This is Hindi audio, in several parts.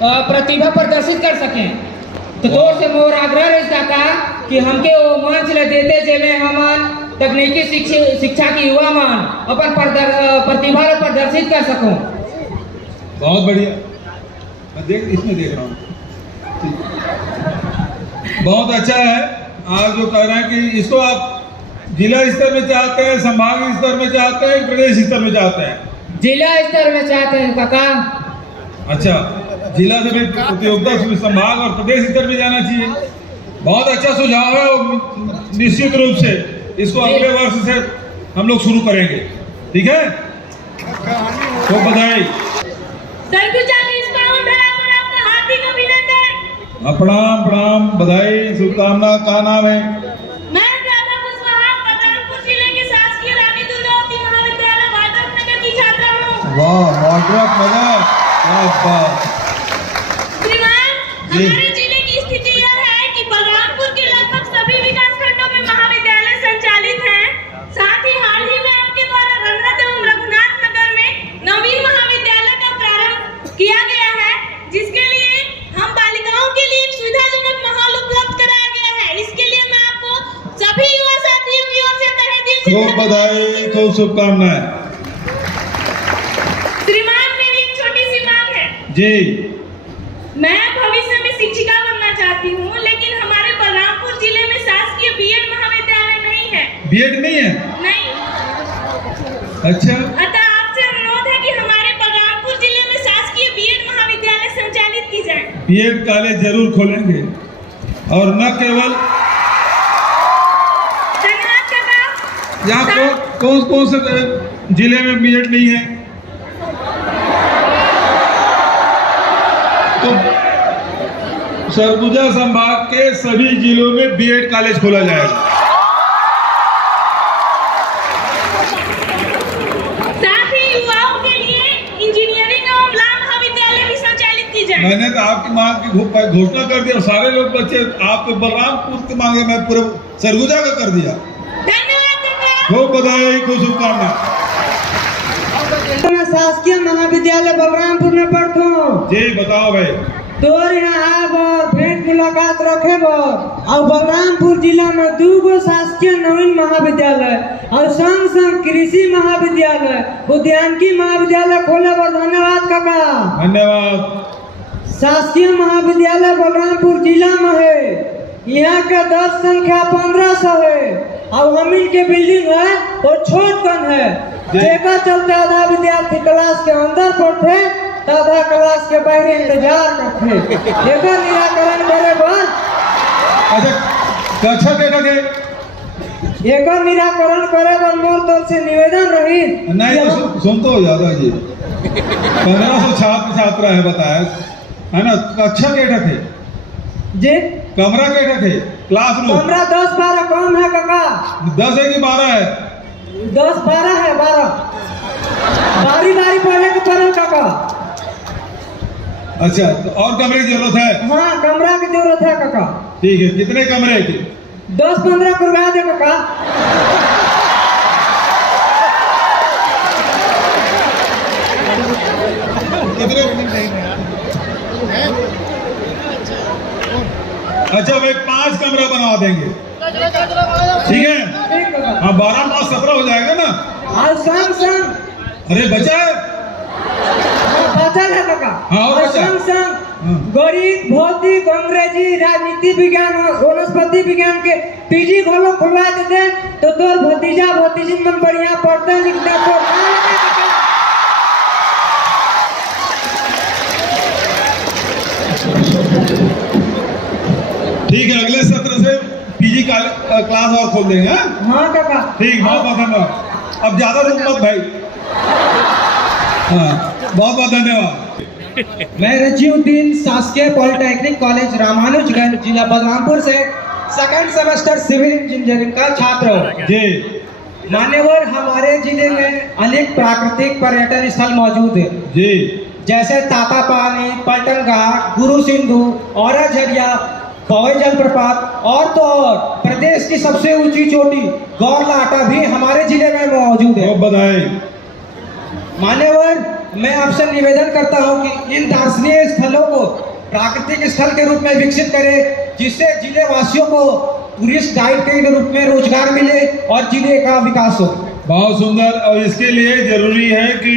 प्रतिभा प्रदर्शित कर सकें। तो तोर से मोर आग्रह रहता था कि हमके वो मंच ले देते जेमे हमन तकनीकी शिक्षा की युवा मन अपन प्रतिभा प्रदर्शित कर सको। बहुत बढ़िया, मैं इसमें देख रहा हूँ, बहुत अच्छा है। आप जो कह रहे हैं कि इसको आप जिला स्तर में चाहते हैं, संभागीय स्तर में चाहते हैं, प्रदेश स्तर में चाहते हैं? जिला स्तर में चाहते हैं काका। अच्छा, जिला से भी प्रतियोगिता संभाग और प्रदेश स्तर में जाना चाहिए। बहुत अच्छा सुझाव है और निश्चित रूप से इसको अगले वर्ष से हम लोग शुरू करेंगे। ठीक है, तो बधाई। प्रणाम प्रणाम, बधाई, शुभकामना। का नाम है? वाह, वाड्रफ नगर, क्या बात। हमारे जिले की स्थिति यह है कि बलरामपुर के लगभग सभी विकास खंडों में महाविद्यालय संचालित हैं। साथ ही हाल ही में आपके द्वारा रंगत एवं रघुनाथ नगर में नवीन महाविद्यालय का प्रारंभ किया गया है, जिसके लिए हम बालिकाओं के लिए एक सुविधाजनक माहौल उपलब्ध कराया गया है। इसके लिए मैं आपको सभी युवा साथियों की ओर से तहे दिल से खूब बधाई, खूब शुभकामनाएं। श्रीमान, मेरी एक छोटी सी मांग है जी। मैं भविष्य में शिक्षिका बनना चाहती हूँ, लेकिन हमारे बलरामपुर जिले में शासकीय बीएड महाविद्यालय नहीं है। बीएड नहीं है? नहीं। अच्छा, अतः आपसे अनुरोध है कि हमारे बलरामपुर जिले में शासकीय बीएड महाविद्यालय संचालित की जाए। बीएड कॉलेज जरूर खोलेंगे, और न केवल धन्यवाद काका। यहाँ कौन से जिले में बीएड नहीं है? तो सरगुजा संभाग के सभी जिलों में बीएड कॉलेज खोला जाएगा। साथ ही युवाओं के लिए इंजीनियरिंग एवं लॉ महाविद्यालय भी संचालित की जाए। मैंने तो आपकी मांग की घोषणा कर दिया, सारे लोग बच्चे आपके बलरामपुर की मांगे, मैं पूरे सरगुजा का कर दिया। धन्यवाद काका। खूब बधाई, खूब शुभकामना। मैं शासकीय महाविद्यालय बलरामपुर में पढ़ता हूँ। जी बताओ भाई। तोर यहाँ आब और भेंट मुलाकात रखे और बलरामपुर जिला में 2 शासकीय नवीन महाविद्यालय और संग संग कृषि महाविद्यालय, उद्यानिकी महाविद्यालय खोले पर धन्यवाद काका। धन्यवाद। शासकीय महाविद्यालय बलरामपुर जिला में है। यहाँ के 10 संख्या 1500 है और हमीन के बिल्डिंग है और छोट कन है, जेका चलते आधा विद्यार्थी क्लास के अंदर पढ़ते, आधा क्लास के बाहर इंतजार करते। जेका निराकरण करे बस। अच्छा, कक्षा के लगे एकर निराकरण करे बर मोर तरफ से निवेदन रही। नहीं तो सुन तो ज्यादा जी, 1500 छात्र छात्रा है बताया है ना। कक्षा के थे जी, कमरा के थे, क्लासरूम कमरा 10-12 कम है काका। 10 है कि 12 है? 10-12 है, 12 बारी बारी पढ़ने के पड़े काका। अच्छा, तो और कमरे की जरूरत है? हाँ, कमरा की जरूरत है काका। ठीक है, कितने कमरे की? 10-15 करवा दे काका। अच्छा भाई, 5 कमरा बनवा देंगे, ठीक है? हाँ, 12 5 17 हो जाएगा ना। और संग अरे बचा है? बचल है काका। हाँ, और बचा है। संग गणित, भौतिक, अंग्रेजी, राजनीति विज्ञान, वनस्पति विज्ञान के पीजी खोलो खुलवा देते, तो तोर भतीजा भतीजी में बढ़िया पढ़ते लिखते तो ठीक है, अगले सत्र से पीजी क्लास और खोल देंगे। हाँ काका, ठीक, बहुत बहुत धन्यवाद। अब ज्यादा रुक मत भाई। हाँ, बहुत बहुत धन्यवाद। मैं रजीउद्दीन शासकीय पॉलिटेक्निक कॉलेज रामानुजगंज जिला बलरामपुर से सेकंड सेमेस्टर सिविल इंजीनियरिंग का छात्र हूँ। जी मान्यवर, हमारे जिले में अनेक प्राकृतिक पर्यटन स्थल मौजूद है, जी, जैसे तातापानी, पलटन घाट, गुरु सिंधु, औरा झरिया, पवई जलप्रपात और तो और प्रदेश की सबसे ऊंची चोटी गौरलाटा भी हमारे जिले में मौजूद है। बहुत बधाई। मान्यवर, मैं आपसे निवेदन करता हूं कि इन दर्शनीय स्थलों को प्राकृतिक स्थल के रूप में विकसित करें, जिससे जिले वासियों को टूरिस्ट गाइड के रूप में रोजगार मिले और जिले का विकास हो। बहुत सुंदर। और इसके लिए जरूरी है कि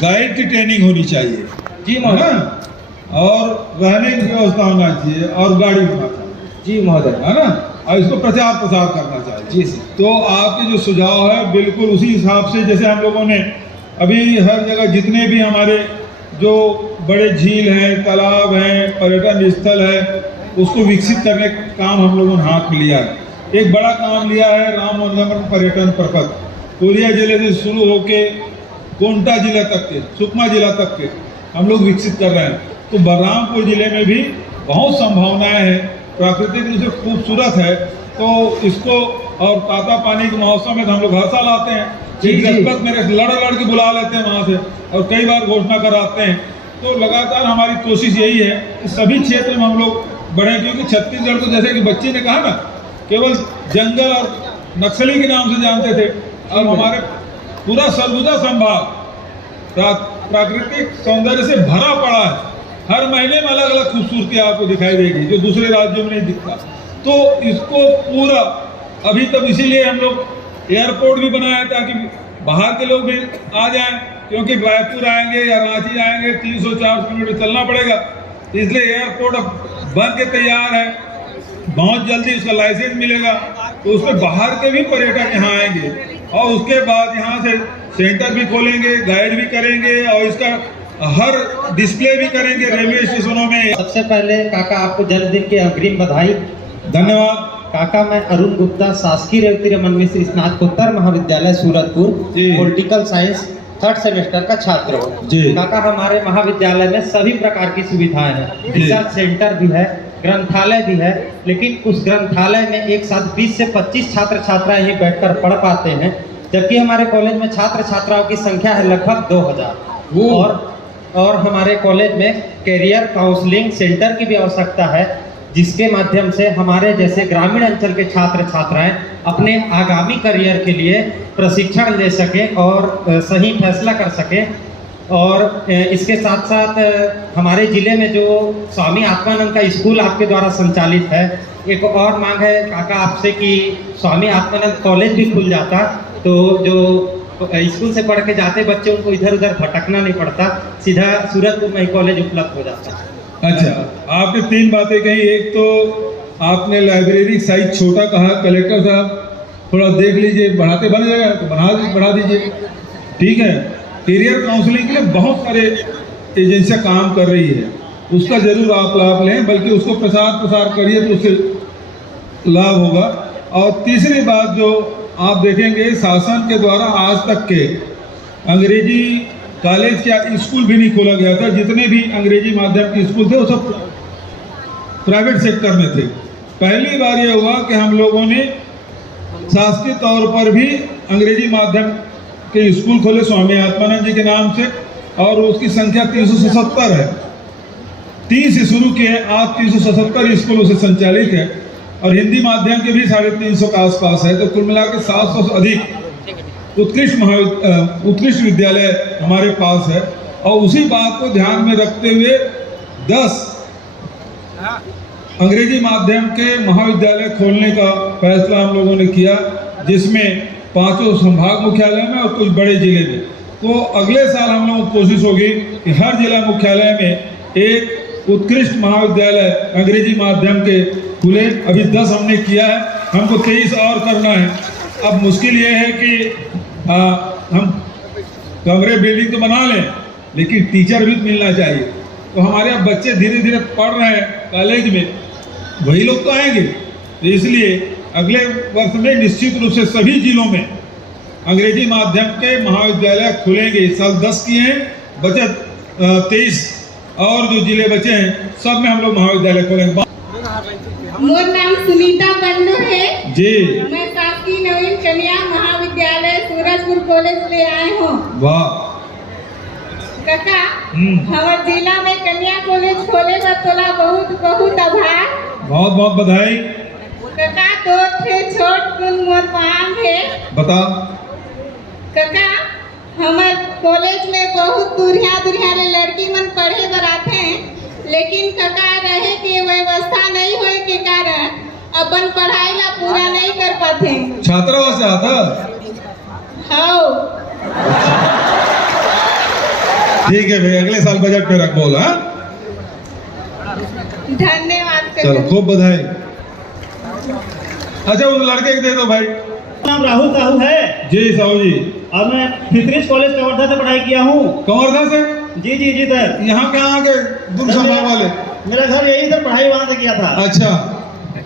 गाइड की ट्रेनिंग होनी चाहिए जी है महोदय। ना, और रहने की व्यवस्था होना चाहिए और गाड़ी होना चाहिए जी महोदय। है ना, और इसको प्रचार प्रसार करना चाहिए। जी सर। तो आपके जो सुझाव है बिल्कुल उसी हिसाब से, जैसे हम लोगों ने अभी हर जगह जितने भी हमारे जो बड़े झील हैं, तालाब हैं, पर्यटन स्थल है, उसको विकसित करने का काम हम लोगों ने हाथ में लिया है। एक बड़ा काम लिया है राम मनोरम पर्यटन प्रपथ, कोरिया जिले से शुरू होके कोंटा जिला तक के, सुकमा जिला तक के हम लोग विकसित कर रहे हैं। तो बलरामपुर जिले में भी बहुत संभावनाएं हैं, प्राकृतिक रूप से खूबसूरत है। तो इसको, और ताता पानी के महोत्सव में तो हम लोग हर साल आते हैं, जनपद मेरे लड़ के बुला लेते हैं वहाँ से, और कई बार घोषणा कराते हैं। तो लगातार हमारी कोशिश यही है कि सभी क्षेत्र में हम लोग बढ़ें, क्योंकि छत्तीसगढ़ को जैसे कि बच्ची ने कहा ना, केवल जंगल और नक्सली के नाम से जानते थे, और हमारे पूरा सरगुजा संभाग प्राकृतिक सौंदर्य से भरा पड़ा है। हर महीने में अलग अलग खूबसूरती आपको दिखाई देगी जो दूसरे राज्यों में नहीं दिखता। तो इसको पूरा अभी तक इसीलिए हम लोग एयरपोर्ट भी बनाया है, ताकि बाहर के लोग भी आ जाएं, क्योंकि रायपुर आएंगे या रांची आएंगे 300-400 किलोमीटर चलना पड़ेगा। इसलिए एयरपोर्ट अब बन के तैयार है, बहुत जल्दी उसका लाइसेंस मिलेगा, तो उसमें बाहर के भी पर्यटक यहाँ आएंगे, और उसके बाद यहाँ से सेंटर भी खोलेंगे, गाइड भी करेंगे, और इसका हर डिस्प्ले भी करेंगे रेलवे स्टेशनों में। सबसे पहले काका आपको जन्मदिन की अग्रिम बधाई। धन्यवाद काका, मैं अरुण गुप्ता, शासकीय रेवती रमन मिश्र स्नातकोत्तर महाविद्यालय सूरतपुर, जी। पॉलिटिकल साइंस 3rd सेमेस्टर का छात्र हूँ। जी। काका, हमारे महाविद्यालय में सभी प्रकार की सुविधाएं हैं, रिसर्च सेंटर भी है, ग्रंथालय भी है, लेकिन उस ग्रंथालय में एक साथ 20 से 25 छात्र छात्राएं ही बैठकर पढ़ पाते हैं, जबकि हमारे कॉलेज में छात्र छात्राओं की संख्या है लगभग 2000। और हमारे कॉलेज में कैरियर काउंसलिंग सेंटर की भी आवश्यकता है, जिसके माध्यम से हमारे जैसे ग्रामीण अंचल के छात्र छात्राएं अपने आगामी करियर के लिए प्रशिक्षण ले सकें और सही फैसला कर सकें। और इसके साथ साथ हमारे ज़िले में जो स्वामी आत्मानंद का स्कूल आपके द्वारा संचालित है, एक और मांग है काका आपसे कि स्वामी आत्मानंद कॉलेज भी खुल जाता, तो जो स्कूल से पढ़ के जाते बच्चे उनको इधर उधर भटकना नहीं पड़ता, सीधा सूरतपुर में कॉलेज उपलब्ध हो जाता। अच्छा, आपने 3 बातें कही। एक तो आपने लाइब्रेरी साइज छोटा कहा, कलेक्टर साहब थोड़ा देख लीजिए, बढ़ाते बन जाएगा तो बढ़ा दीजिए, ठीक है। कैरियर काउंसलिंग के लिए बहुत सारे एजेंसियां काम कर रही है, उसका जरूर आप लाभ लें, बल्कि उसको प्रसार करिए तो उससे लाभ होगा। और तीसरी बात जो आप देखेंगे, शासन के द्वारा आज तक के अंग्रेजी कॉलेज या स्कूल भी नहीं खोला गया था। जितने भी अंग्रेजी माध्यम के स्कूल थे वो सब प्राइवेट सेक्टर में थे। पहली बार ये हुआ कि हम लोगों ने शासकीय तौर पर भी अंग्रेजी माध्यम के स्कूल खोले स्वामी आत्मानंद जी के नाम से, और उसकी संख्या 377 है। 3 से शुरू किए, आज 377 स्कूलों से संचालित है, और हिंदी माध्यम के भी 350 के आसपास है। तो कुल मिला के 700 से अधिक उत्कृष्ट विद्यालय हमारे पास है। और उसी बात को ध्यान में रखते हुए 10 अंग्रेजी माध्यम के महाविद्यालय खोलने का फैसला हम लोगों ने किया, जिसमें 5 संभाग मुख्यालय में और कुछ बड़े जिले में। तो अगले साल हम लोगों की कोशिश होगी कि हर जिला मुख्यालय में एक उत्कृष्ट महाविद्यालय अंग्रेजी माध्यम के खुले। अभी 10 हमने किया है, हमको 23 और करना है। अब मुश्किल ये है कि हम कमरे बिल्डिंग तो बना लें, लेकिन टीचर भी मिलना चाहिए। तो हमारे यहाँ बच्चे धीरे धीरे पढ़ रहे हैं कॉलेज में, वही लोग तो आएंगे। तो इसलिए अगले वर्ष में निश्चित रूप से सभी जिलों में अंग्रेजी माध्यम के महाविद्यालय खुलेंगे। इस साल 10 किए हैं, बचे 23 और जो जिले बचे हैं सब में हम लोग महाविद्यालय खोलेंगे। मोर नाम सुनीता पन्नू है जी। मैं शासकीय नवीन कन्या महाविद्यालय सूरजपुर कॉलेज से आए हूँ। वाह काका, हमारे जिला में कन्या कॉलेज खोले पर तोला बहुत बहुत आभार। बहुत बहुत बधाई। काका, तो छोट मोर मांग है। बता। काका, हमारे कॉलेज में बहुत दूरिया ले लड़की मन पढ़े बर आते हैं, लेकिन कका रहे के व्यवस्था नहीं होए के कारण अपन पढ़ाई ला पूरा नहीं कर पाते। छात्रावास से आता? हाँ ठीक है भाई, अगले साल बजट पे रख बोल। हाँ धन्यवाद। चलो खूब बधाई। अच्छा उस लड़के को दे दो भाई। नाम राहुल साहू है जी साहू जी। और मैं फिशरीज कॉलेज कवर्धा से पढ़ाई किया हूँ। कवर्धा से? जी जी जी सर। यहाँ कहाँ के दूर संभाग वाले? मेरा घर यही सर, पढ़ाई वहाँ से किया था। अच्छा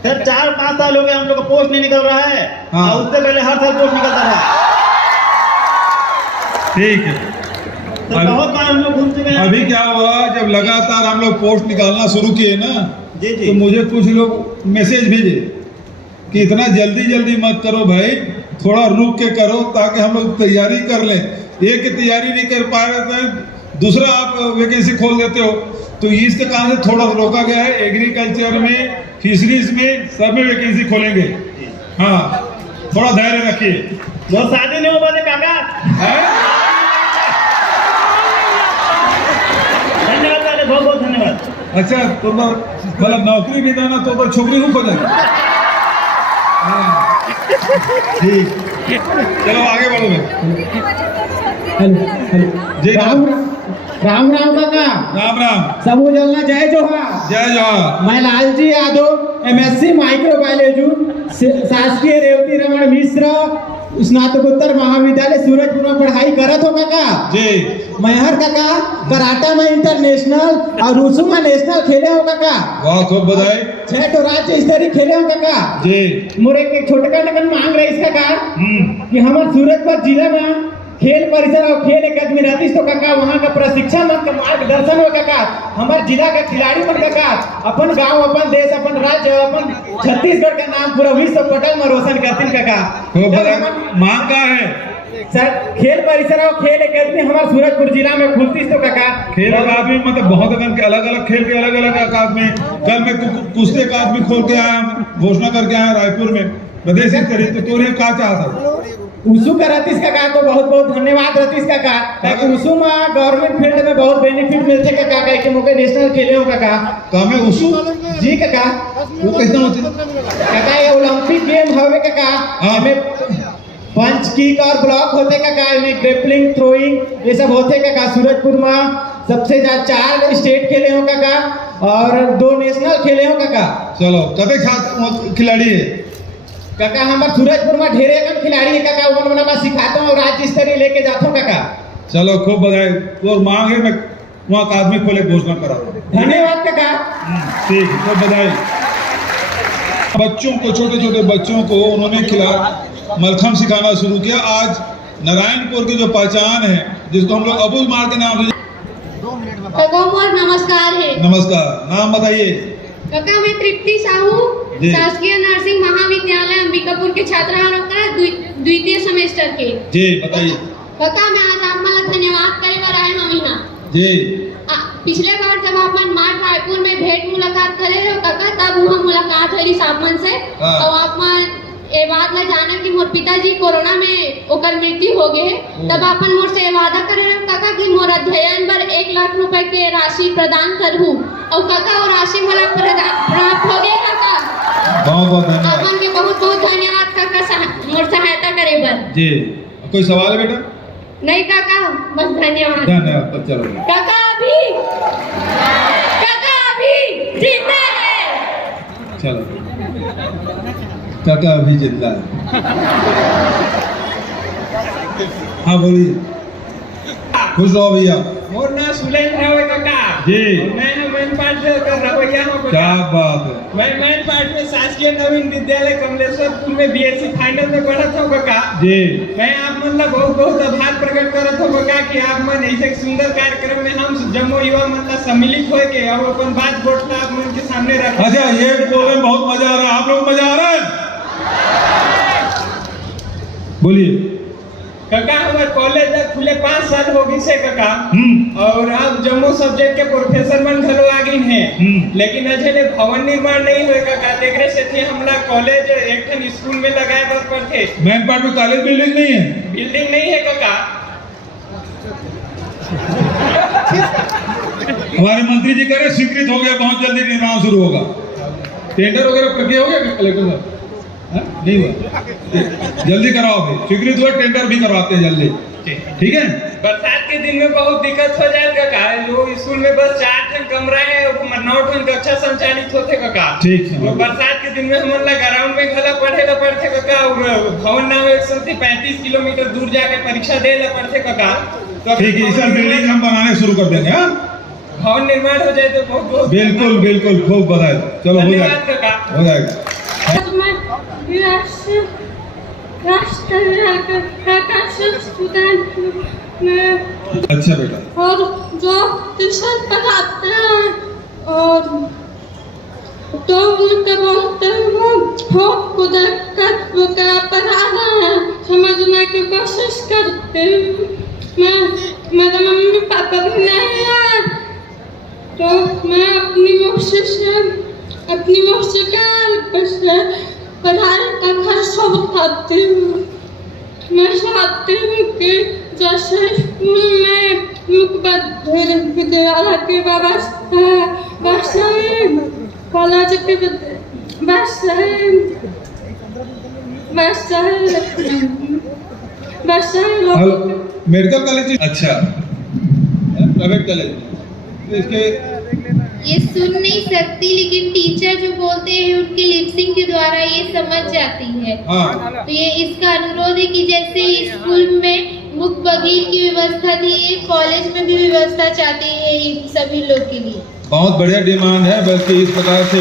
सर 4-5 साल हो गए हम लोग का पोस्ट नहीं निकल रहा है। हाँ। और उससे पहले हर साल पोस्ट निकलता था। ठीक है। तो बहुत बार हम लोग घूम चुके हैं। अभी क्या हुआ, जब लगातार हम लोग पोस्ट निकालना शुरू किए ना, जी जी। तो मुझे कुछ लोग मैसेज भेजे कि इतना जल्दी मत करो भाई, थोड़ा रुक के करो ताकि हम लोग तैयारी कर लें। एक की तैयारी नहीं कर पा रहे थे, दूसरा आप वैकेंसी खोल देते हो, तो इसके कारण से थोड़ा रोका गया है। एग्रीकल्चर में, फिशरीज में, सब में वैकेंसी खोलेंगे। हाँ थोड़ा धैर्य रखिए। बहुत शादी नहीं हो पाते काका। धन्यवाद वाले, बहुत बहुत धन्यवाद। अच्छा तो मतलब नौकरी भी देना तो छोकरी को खोजेंगे। ठीक, चलो आगे बढ़ो भाई। जी राम राम काका। राम राम। सबू जलना जय जोहार। जय जोहार। मैं लालजी यादव, MSc माइक्रोबायोलॉजी, शासकीय रेवती रमन मिश्र स्नातकोत्तर महाविद्यालय सूरजपुर में पढ़ाई करत हो काका। जी। मैं हर काका कराटा में इंटरनेशनल और रूसू में नेशनल खेले हो काका। वाह खूब बधाई। 6 तो राज्य स्तरीय खेले हो काका। जी। मोरे के छोटका नगन मांग रही इस काका कि हमारे सूरजपुर जिला में खेल परिसर और खेल अकादमी रहती तो काका वहाँ का प्रशिक्षण मन का मार्गदर्शन हो काका। हमारे जिला के खिलाड़ी मन काका अपन गांव, अपन देश, अपन राज्य, अपन छत्तीसगढ़ का नाम पूरा विश्व पटल में रोशन करते काका। खूब बधाई। मांग का है सर खेल परिसर और खेल अकादमी हमारे सूरजपुर जिला में खुलती तो काका। खेल अकादमी मतलब बहुत अलग अलग खेल के अलग अलग अकादमी। कल मैं कुश्ती अकादमी खोल के आया, घोषणा करके आया रायपुर में प्रदेश स्तरीय। तो तोरे का चाहता उसू का रतीश काका को बहुत बहुत धन्यवाद रतीश काका। ताकि उसू में गवर्नमेंट फील्ड में बहुत बेनिफिट मिलते काका, कह के मुझे नेशनल खेले हो काका। तो हमें उसू जी काका। वो कैसे होते काका ये ओलंपिक गेम हवे काका। हमें पंच किक और ब्लॉक होते काका, इनमें ग्रेपलिंग, थ्रोइंग ये सब होते काका। सूरजपुर में सबसे ज्यादा 4 स्टेट खेले हो काका और 2 नेशनल खेले हो काका। चलो कते छात्र खिलाड़ी है काका हमारे सूरजपुर में ढेरे कम खिलाड़ी है काका। उन मैं सिखाता हूँ और राज्य स्तरीय लेके जाता हूँ काका। चलो खूब बधाई। और मांग है मैं वहाँ अकादमी खोले घोषणा करा। धन्यवाद काका। ठीक है, खूब बधाई। बच्चों को, छोटे छोटे बच्चों को उन्होंने मलखम सिखाना शुरू किया। आज नारायणपुर की जो पहचान है, जिसको हम लोग अबुल मार के नाम से। काका मोर नमस्कार है। नमस्कार, नाम बताइए। काका मैं तृप्ति साहू, शासकीय नर्सिंग महाविद्यालय अंबिकापुर के छात्रा हूँ, द्वितीय सेमेस्टर के। जी बताइए। काका मैं आज आप मला धन्यवाद करे बर आए हम यहाँ। जी। पिछले बार जब आप मन मार्ट रायपुर में भेंट मुलाकात करे रहे काका, तब वहाँ मुलाकात हुई सामन से। हाँ। तो आप मन ये बात ला जाना कि मोर पिताजी कोरोना में ओकर मृत्यु हो गए। तब आपन मोर से वादा करे रहे काका कि मोर अध्ययन पर 1 लाख रुपए के राशि प्रदान करहूँ। और काका वो राशि मला प्राप्त हो गए काका। बहुत बहुत धन्यवाद। आपन के बहुत बहुत धन्यवाद काका मोर सहायता करे बर। जी। कोई सवाल है बेटा? नहीं काका बस धन्यवाद। धन्यवाद। तब चलो। काका अभी जिंदा है। चलो काका अभी जिंदा है। हाँ बोलिए। खुश रहो भैया। मोर ना सुलेंद्र हवे काका। जी। मैं मेन पार्ट कर रवैया हूँ काका। क्या बात है। मैं मेन पार्ट में शासकीय नवीन विद्यालय कमलेश्वरपुर में BSc फाइनल में पढ़त हूँ काका। जी। मैं आप मन ला बहुत बहुत आभार प्रकट करत हूँ काका कि आप मन ऐसे सुंदर कार्यक्रम में हम जम्मू युवा मन ला सम्मिलित होए के और अपन बात बोलना आप मन के सामने रख। अच्छा ये बोलने में बहुत मजा आ रहा है। आप लोग मजा आ रहा है? बोलिए। काका हमारे कॉलेज खुले 5 साल हो गई से काका। और अब जम्मू सब्जेक्ट के प्रोफेसर मन घलो आ गई हैं। लेकिन अजे ले भवन निर्माण नहीं हुए काका। देखरे से थे हमला कॉलेज एक ठन स्कूल में लगाए बर पड़थे। मेन पार्ट में कॉलेज बिल्डिंग नहीं है। बिल्डिंग नहीं है काका। हमारे मंत्री जी कह रहे स्वीकृत हो गया, बहुत जल्दी निर्माण शुरू होगा। टेंडर वगैरह प्रक्रिया हो गया कलेक्टर साहब? नहीं हुआ, जल्दी कराओ फिर, स्वीकृत हुआ टेंडर भी करवाते हैं जल्दी, ठीक है। बरसात के दिन में बहुत दिक्कत हो जाएगा का लोग स्कूल में बस 4 ठन कमरा है, 9 ठन कक्षा संचालित होते का ठीक है। और बरसात के दिन में हम लोग ग्राउंड में खला पढ़े ला पड़ते का और भवन ना 135 किलोमीटर दूर जाके परीक्षा दे ला पड़ते का। तो ठीक है, इस बिल्डिंग हम बनाने शुरू कर देंगे। हाँ, भवन निर्माण हो जाए तो बहुत बहुत बिल्कुल बिल्कुल, खूब बधाई। चलो हो जाएगा, हो जाएगा। अच्छा बेटा, और जो ट्यूशन पढ़ाते हैं और तो उनके बोलते हैं वो खुद कर पढ़ा रहे हैं, समझने की कोशिश करते हैं। मेरे मम्मी पापा भी नहीं है, तो मैं अपनी मौसी के पढ़ाई का खर्च उठाती हूँ। मैं चाहती हूँ कि जैसे स्कूल में मुख्य विद्यालय की व्यवस्था है, वैसे ही कॉलेज की वैसे मेडिकल कॉलेज, अच्छा प्राइवेट कॉलेज, इसके ये सुन नहीं सकती, लेकिन टीचर जो बोलते हैं उनके लिपसिंग के द्वारा ये समझ जाती है। हाँ। तो ये इसका अनुरोध है कि जैसे स्कूल में मुख्य वकील की व्यवस्था दी है, कॉलेज में भी व्यवस्था चाहती है इन सभी लोग के लिए। बहुत बढ़िया डिमांड है, बल्कि इस प्रकार से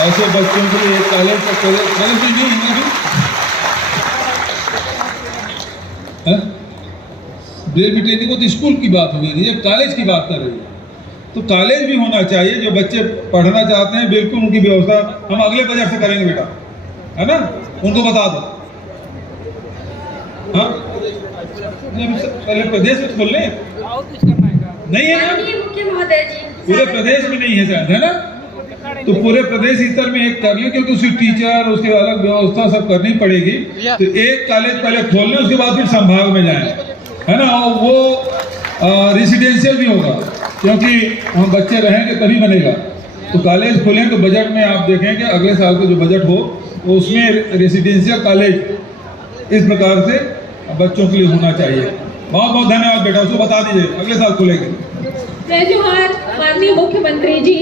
ऐसे बच्चों के लिए कॉलेज का कॉलेज भी नहीं है अभी ट्रेनिंग को, तो स्कूल की बात हो गई, ये कॉलेज की बात कर रही है। तो कॉलेज भी होना चाहिए, जो बच्चे पढ़ना चाहते हैं बिल्कुल उनकी व्यवस्था हम अगले बजट से करेंगे बेटा, है ना, उनको बता दो। हाँ, पहले प्रदेश में खोल लें, नहीं है ना, मुख्य महोदय जी पूरे प्रदेश में नहीं है शायद, है ना, तो पूरे प्रदेश स्तर में एक कर लें, क्योंकि उसकी टीचर उसकी अलग व्यवस्था सब करनी पड़ेगी। तो एक कॉलेज पहले खोल लें, उसके बाद फिर संभाग में जाएं, है ना, और वो रेसिडेंशियल भी होगा, क्योंकि वहाँ बच्चे रहेंगे तभी बनेगा। तो कॉलेज खोलें तो बजट में आप देखेंगे अगले साल का जो बजट हो तो उसमें रेसिडेंशियल कॉलेज इस प्रकार से बच्चों के लिए होना चाहिए। बहुत बहुत धन्यवाद बेटा, उसको बता दीजिए अगले साल खुलेंगे। जय जोहार माननीय मुख्यमंत्री जी,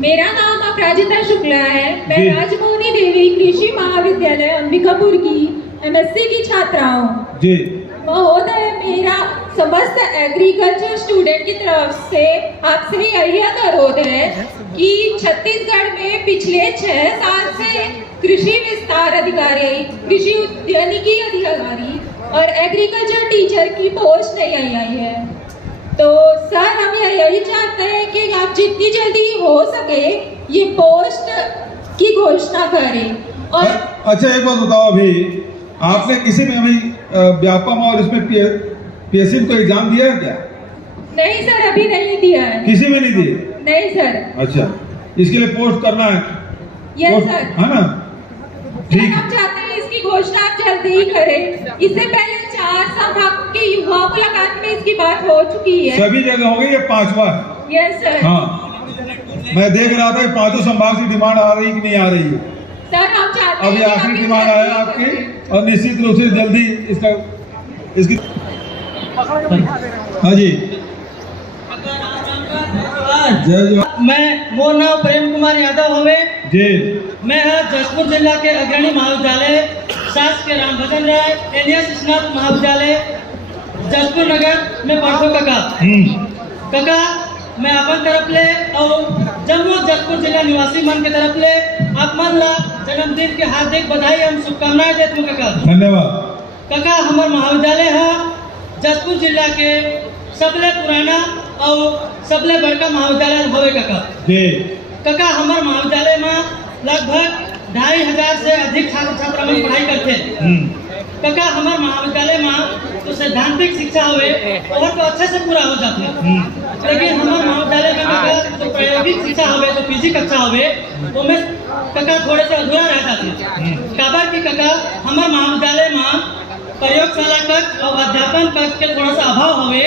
मेरा नाम अपराजिता शुक्ला है। मैं राजमोहनी देवी कृषि महाविद्यालय अंबिकापुर की MSc की छात्रा हूँ जी। महोदय, मेरा समस्त एग्रीकल्चर स्टूडेंट की तरफ से आपसे यही अनुरोध है कि छत्तीसगढ़ में पिछले 6 साल से कृषि विस्तार अधिकारी, कृषि उद्यानिकी अधिकारी और एग्रीकल्चर टीचर की पोस्ट नहीं आई है। तो सर, हम यही चाहते हैं कि आप जितनी जल्दी हो सके ये पोस्ट की घोषणा करें। और अच्छा एक बात बताओ, अभी आपने किसी में अभी व्यापम और इसमें PSC को एग्जाम दिया है क्या? नहीं सर, अभी नहीं दिया है। किसी में नहीं दिए? नहीं सर। अच्छा, इसके लिए पोस्ट करना है? यस सर, है ना, ठीक। हम चाहते हैं इसकी घोषणा आप जल्दी ही करें। इससे पहले 4 संभाग की युवा मुलाकात में इसकी बात हो चुकी है, सभी जगह हो गई, ये 5वां है। Yes sir. हाँ, मैं देख रहा था 5 संभाग की डिमांड आ रही कि नहीं आ रही है। सर, हम चाहते हैं अभी आखिरी डिमांड आया आपकी, और निश्चित रूप से जल्दी इसकी हाँ जी। जय मैं, मोर नाम प्रेम कुमार यादव हवे जी। मैं जशपुर जिला के अग्रणी महाविद्यालय शासकीय राम भजन राय एलियस स्नातक महाविद्यालय जशपुर नगर में पढ़ो काका। काका, मैं अपन तरफ ले और जम्मू जशपुर जिला निवासी मन के तरफ ले आप मन ला जन्मदिन के हार्दिक बधाई एवं शुभकामनाएं देते हैं काका। धन्यवाद काका। हमार महाविद्यालय है जशपुर जिला के सबले पुराना और सबले बड़का महाविद्यालय होवे काका जी। काका, हमार महाविद्यालय में लगभग 2500 से अधिक छात्र छात्रा में पढ़ाई करते हैं। काका, हमार महाविद्यालय में तो सैद्धांतिक शिक्षा हुए और तो अच्छे से पूरा हो जाते हैं, लेकिन हमार महाविद्यालय में काका जो प्रायोगिक शिक्षा हुए जो PG कक्षा हुए वो में काका थोड़े से अधूरा रह जाते हैं। काबर की काका, हमार महाविद्यालय में प्रयोगशाला कक्ष और अध्यापन कक्ष के थोड़ा सा अभाव हवे,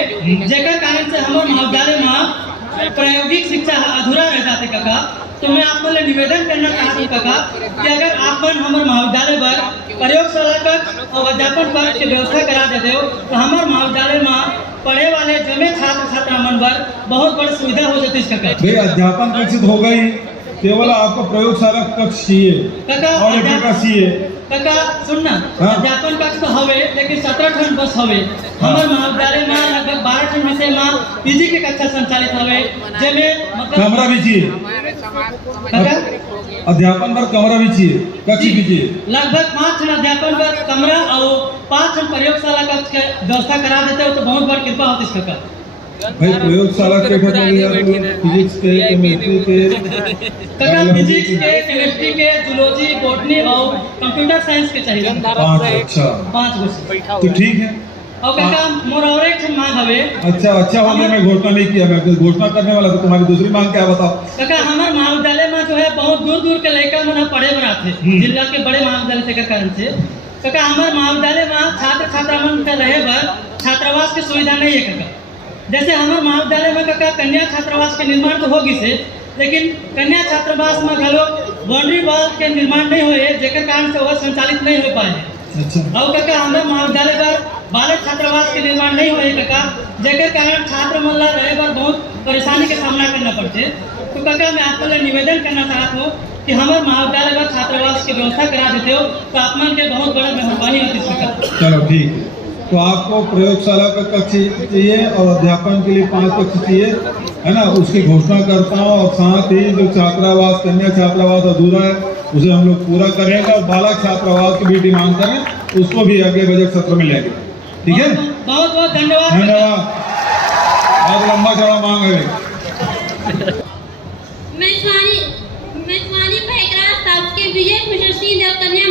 जेकर कारण से हमारे महाविद्यालय में प्रायोगिक शिक्षा अधूरा रह जाते काका। तो मैं आप लोग निवेदन करना चाहती हूँ काका कि अगर आप हमारे महाविद्यालय पर प्रयोगशाला कक्ष और अध्यापन कक्ष की व्यवस्था करा देते हो तो हमारे महाविद्यालय में पढ़े वाले जमे छात्र छात्रा मन पर बहुत बड़ी सुविधा हो जाती है काका। भाई अध्यापन कक्ष हो गई, केवल आपको प्रयोगशाला कक्ष चाहिए काका। और एक का चाहिए काका सुनना, हाँ? अध्यापन कक्ष तो हवे लेकिन 17 ठन बस हवे। हमारे महाविद्यालय में लगभग 12 ठन विषय में पीजी के कक्षा संचालित हवे, जेमे मतलब कमरा भी चाहिए, काका अध्यापन पर कमरा भी चाहिए, कक्ष भी चाहिए। लगभग 5 ठन अध्यापन पर कमरा और 5 ठन प्रयोगशाला कक्ष के व्यवस्था करा देते हो तो बहुत बड़ी कृपा होती है काका। भाई प्रयोगशाला के फिजिक्स के, केमिस्ट्री के, काका फिजिक्स के, केमिस्ट्री के, जूलॉजी, बॉटनी और कंप्यूटर साइंस के चाहिए 5। अच्छा 5 विषय। तो ठीक है। और काका मोर और एक ठन मांग हवे। अच्छा हो गया, मैं घोषणा नहीं किया, मैं घोषणा करने वाला था। तुम्हारी दूसरी मांग क्या बताओ? काका हमारे महाविद्यालय में जो है बहुत दूर दूर के लड़का मन पढ़े बर आथे, जिला के बड़े महाविद्यालय के कारण से। काका हमारे महाविद्यालय में छात्र छात्रा मन के रहे बर छात्रावास की सुविधा नहीं है काका। जैसे हमारे महाविद्यालय में काका कन्या छात्रावास के निर्माण तो होगी से, लेकिन कन्या छात्रावास में घलो बाउंड्री वॉल के निर्माण नहीं हुए, जेकर कारण से वह संचालित नहीं हो पाए। अच्छा और काका हमारे महाविद्यालय पर बालक छात्रावास के निर्माण नहीं हुए काका, जेकर कारण छात्र मन ला रहे पर बहुत परेशानी के सामना करना पड़ते। तो काका मैं आपको निवेदन करना चाहता हूँ कि हमारे महाविद्यालय में छात्रावास की व्यवस्था करा देते हो तो आप मन के बहुत बड़ा मेहरबानी होती है। चलो ठीक है, तो आपको प्रयोगशाला का कक्ष चाहिए और अध्यापन के लिए 5 कक्ष चाहिए, है ना। उसकी घोषणा करता हूँ और साथ ही जो छात्रावास, कन्या छात्रावास अधूरा है उसे हम लोग पूरा करेंगे और बालक छात्रावास की भी डिमांड करें, उसको भी अगले बजट सत्र में लेंगे। ठीक है, बहुत बहुत धन्यवाद। धन्यवाद। बहुत लंबा चौड़ा मांग है। मैं स्वानी भैकरा शासकीय विजय खुशर सिंह देव कन्या